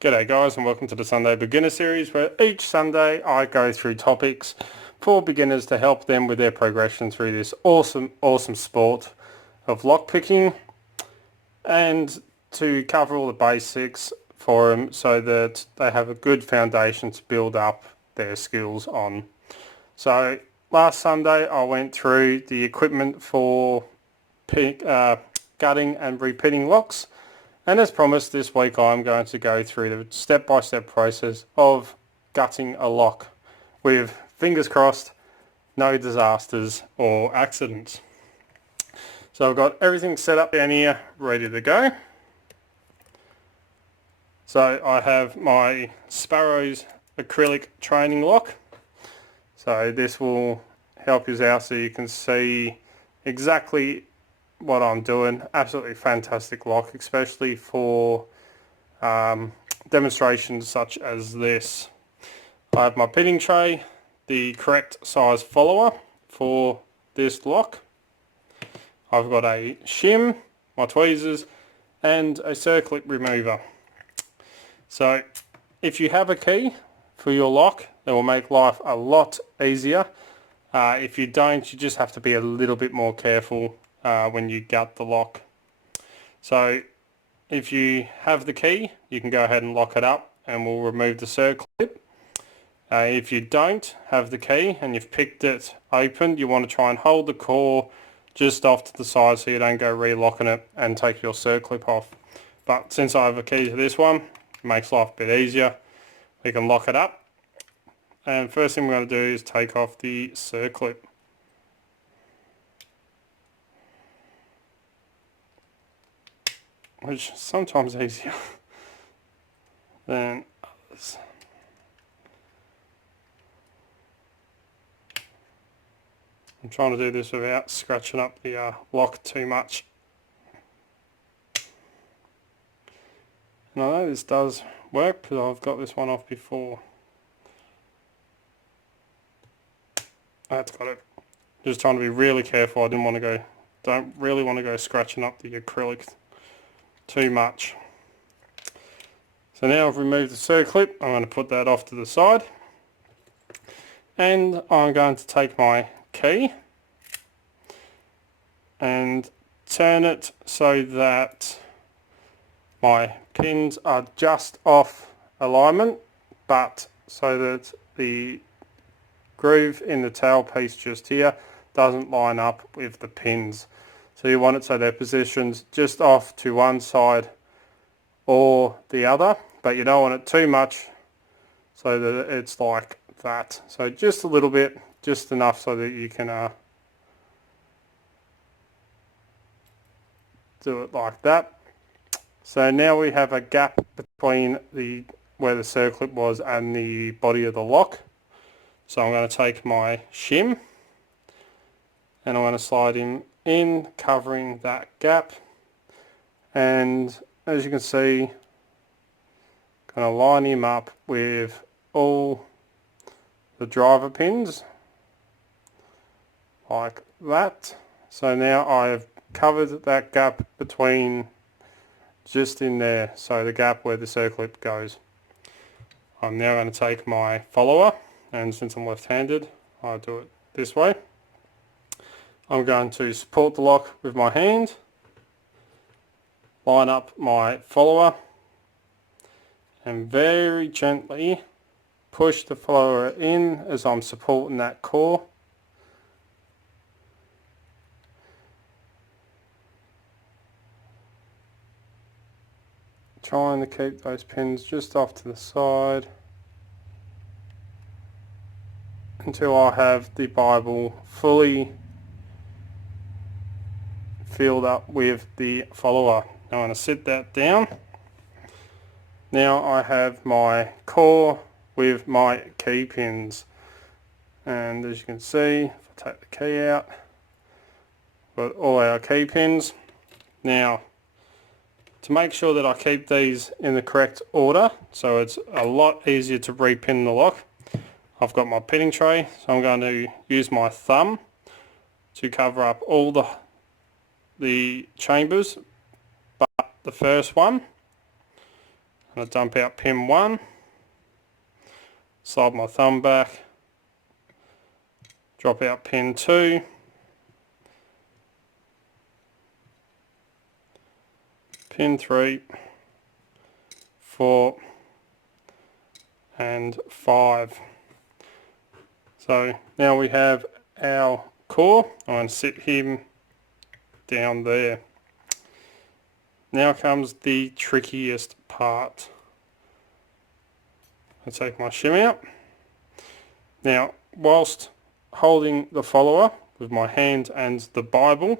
G'day guys, and welcome to the Sunday Beginner Series, where each Sunday I go through topics for beginners to help them with their progression through this awesome sport of lockpicking, and to cover all the basics for them so that they have a good foundation to build up their skills on. So last Sunday I went through the equipment for gutting and repeating locks. And as promised, this week I'm going to go through the step-by-step process of gutting a lock with, fingers crossed, no disasters or accidents. So I've got everything set up down here, ready to go. So I have my Sparrow's acrylic training lock. So this will help you out so you can see exactly what I'm doing. Absolutely fantastic lock, especially for demonstrations such as this. I have my pitting tray, the correct size follower for this lock. I've got a shim, my tweezers, and a circlip remover. So if you have a key for your lock, it will make life a lot easier. If you don't, you just have to be a little bit more careful when you gut the lock. So if you have the key, you can go ahead and lock it up and we'll remove the circlip. If you don't have the key and you've picked it open, you want to try and hold the core just off to the side so you don't go relocking it and take your circlip off. But since I have a key to this one, it makes life a bit easier. We can lock it up, and first thing we're going to do is take off the circlip. Which is sometimes easier than others. I'm trying to do this without scratching up the lock too much. And I know this does work because I've got this one off before. That's got it. Just trying to be really careful. I don't really want to go scratching up the acrylic too much. So now I've removed the circlip. I'm going to put that off to the side, and I'm going to take my key and turn it so that my pins are just off alignment, but so that the groove in the tail piece just here doesn't line up with the pins. So you want it so they're positioned just off to one side or the other, but you don't want it too much so that it's like that. So just a little bit, just enough so that you can do it like that. So now we have a gap between where the circlip was and the body of the lock. So I'm going to take my shim and I'm going to slide him in, covering that gap, and as you can see, going to line him up with all the driver pins like that. So now I have covered that gap between, just in there, so the gap where the circlip goes. I'm now going to take my follower, and since I'm left-handed, I do it this way. I'm going to support the lock with my hand, line up my follower, and very gently push the follower in as I'm supporting that core. Trying to keep those pins just off to the side until I have the Bible fully filled up with the follower. Now I'm going to sit that down. Now I have my core with my key pins, and as you can see, if I take the key out, got all our key pins. Now to make sure that I keep these in the correct order so it's a lot easier to repin the lock, I've got my pitting tray, so I'm going to use my thumb to cover up all the chambers but the first one, I'm going to dump out pin 1, slide my thumb back, drop out pin 2, pin 3, 4 and 5. So now we have our core. I'm going to sit him down there. Now comes the trickiest part. I take my shim out. Now, whilst holding the follower with my hand and the Bible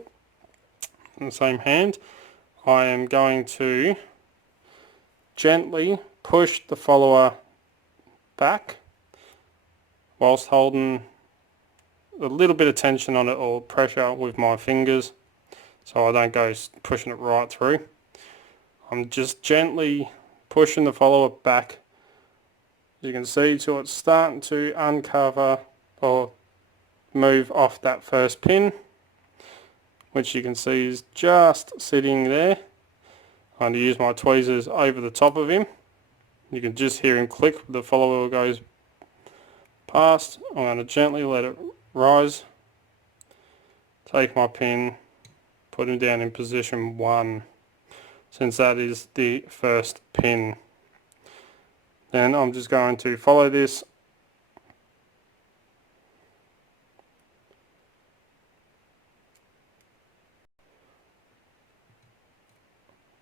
in the same hand, I am going to gently push the follower back whilst holding a little bit of tension on it or pressure with my fingers so I don't go pushing it right through. I'm just gently pushing the follower back, as you can see, till it's starting to uncover or move off that first pin, which you can see is just sitting there. I'm going to use my tweezers over the top of him. You can just hear him click, the follower goes past. I'm going to gently let it rise, take my pin, put him down in position 1, since that is the first pin. Then I'm just going to follow this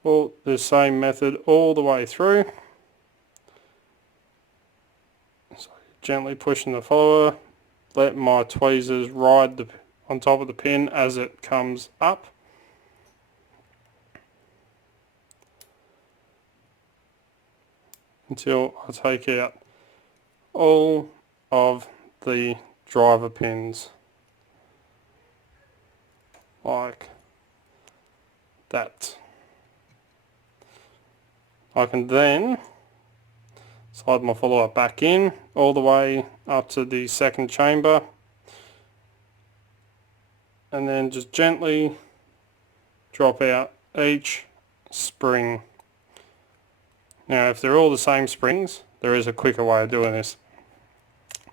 all the same method all the way through. So gently pushing the follower, let my tweezers ride on top of the pin as it comes up. Until I take out all of the driver pins like that. I can then slide my follower back in all the way up to the second chamber and then just gently drop out each spring. Now if they're all the same springs, there is a quicker way of doing this.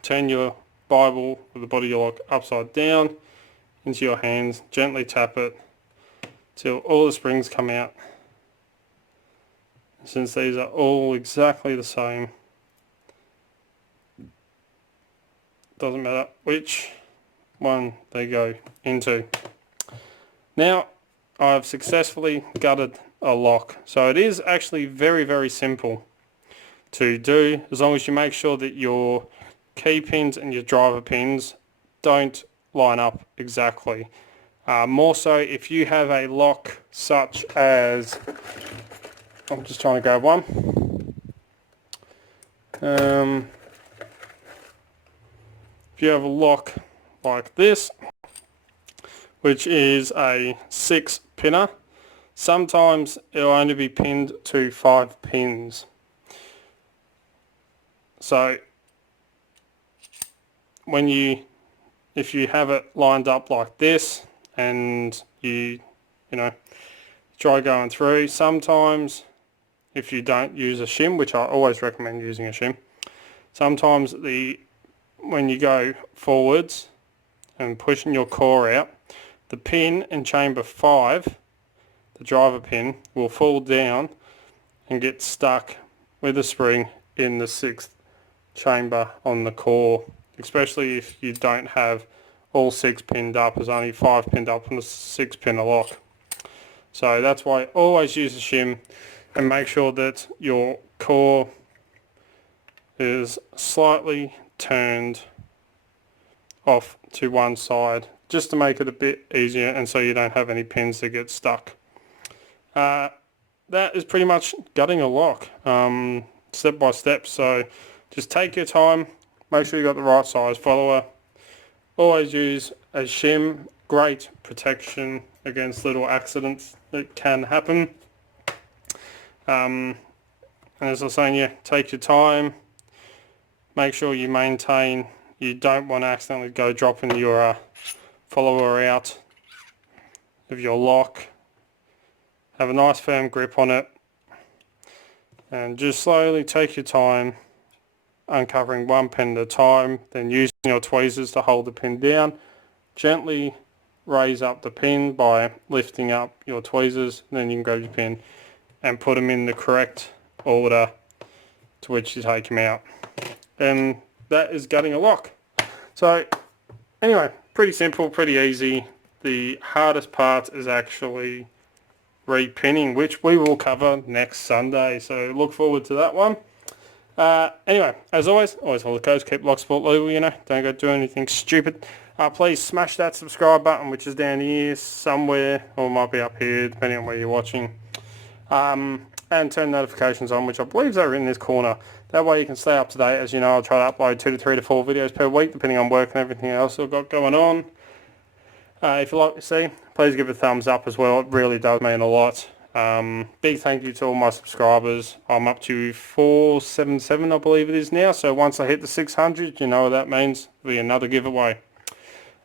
Turn your Bible with the body of your lock upside down into your hands, gently tap it till all the springs come out. Since these are all exactly the same, doesn't matter which one they go into. Now I've successfully gutted a lock. So it is actually very simple to do, as long as you make sure that your key pins and your driver pins don't line up exactly. More so if you have a lock such as, I'm just trying to grab one. If you have a lock like this, which is a 6 pinner, sometimes it'll only be pinned to 5 pins. So if you have it lined up like this and you try going through, sometimes if you don't use a shim, which I always recommend using a shim, sometimes when you go forwards and pushing your core out, the pin in chamber 5, the driver pin, will fall down and get stuck with a spring in the 6th chamber on the core, especially if you don't have all 6 pinned up. There's only 5 pinned up on the 6 pinner lock. So that's why I always use a shim, and make sure that your core is slightly turned off to one side, just to make it a bit easier and so you don't have any pins that get stuck. That is pretty much gutting a lock, step by step. So just take your time, make sure you got the right size follower. Always use a shim, great protection against little accidents that can happen. And as I was saying, yeah, take your time, make sure you maintain, you don't want to accidentally go dropping your follower out of your lock. Have a nice firm grip on it, And just slowly take your time, uncovering one pin at a time, then using your tweezers to hold the pin down. Gently raise up the pin by lifting up your tweezers, then you can grab your pin and put them in the correct order to which you take them out. And that is gutting a lock. So anyway, pretty simple, pretty easy. The hardest part is actually repinning, which we will cover next Sunday, so look forward to that one. Anyway, as always hold the codes, keep Locksport legal, you know, don't go do anything stupid. Please smash that subscribe button, which is down here somewhere, or it might be up here, depending on where you're watching. And turn notifications on, which I believe are in this corner. That way you can stay up to date. As you know, I'll try to upload 2 to 3 to 4 videos per week, depending on work and everything else I've got going on. If you like what you see, please give it a thumbs up as well. It really does mean a lot. Big thank you to all my subscribers. I'm up to 477, I believe it is now. So once I hit the 600, you know what that means. There'll be another giveaway.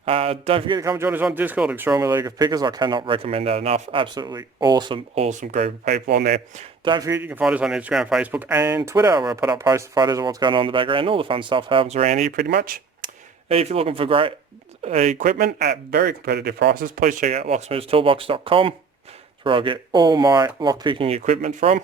Don't forget to come and join us on Discord, Extraordinary League of Pickers. I cannot recommend that enough. Absolutely awesome group of people on there. Don't forget you can find us on Instagram, Facebook and Twitter, where I put up posts, photos of what's going on in the background. All the fun stuff happens around here pretty much. If you're looking for great equipment at very competitive prices, please check out locksmithstoolbox.com. That's where I get all my lockpicking equipment from.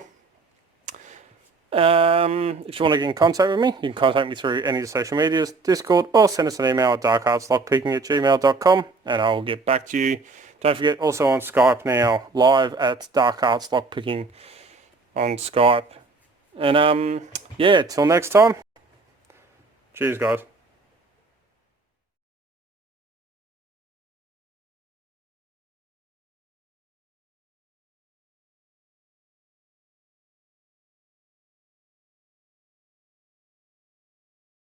If you want to get in contact with me, you can contact me through any of the social medias, Discord, or send us an email at darkartslockpicking@gmail.com and I will get back to you. Don't forget, also on Skype now, live at Dark Arts Lockpicking on Skype. And yeah, till next time. Cheers, guys.